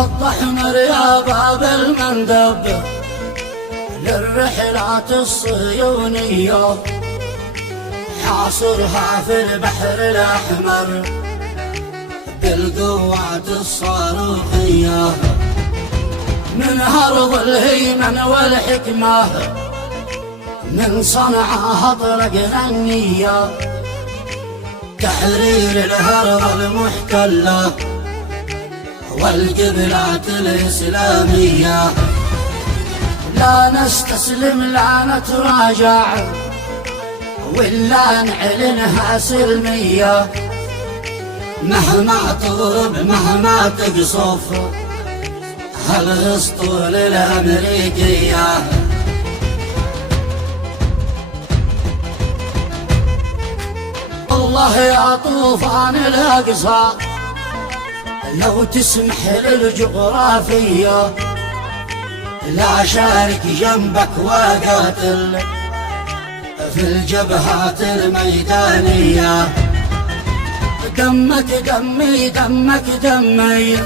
الطحمر يا باب المندب للرحلات الصهيونية، حاصرها في البحر الأحمر بالقوات الصاروخية، من أرض الهيمن والحكمة من صنعاء أطلقنا النية، تحرير الأرض المحتلة والقبلات الإسلامية، لا نستسلم لا نتراجع ولا نعلنها سلمية، مهما تضرب مهما تقصف هالاسطول الأمريكية. الله يا طوفان الأقصى لو تسمح للجغرافية لا شارك جنبك وقاتل في الجبهات الميدانية، دمك دمي دمك دمي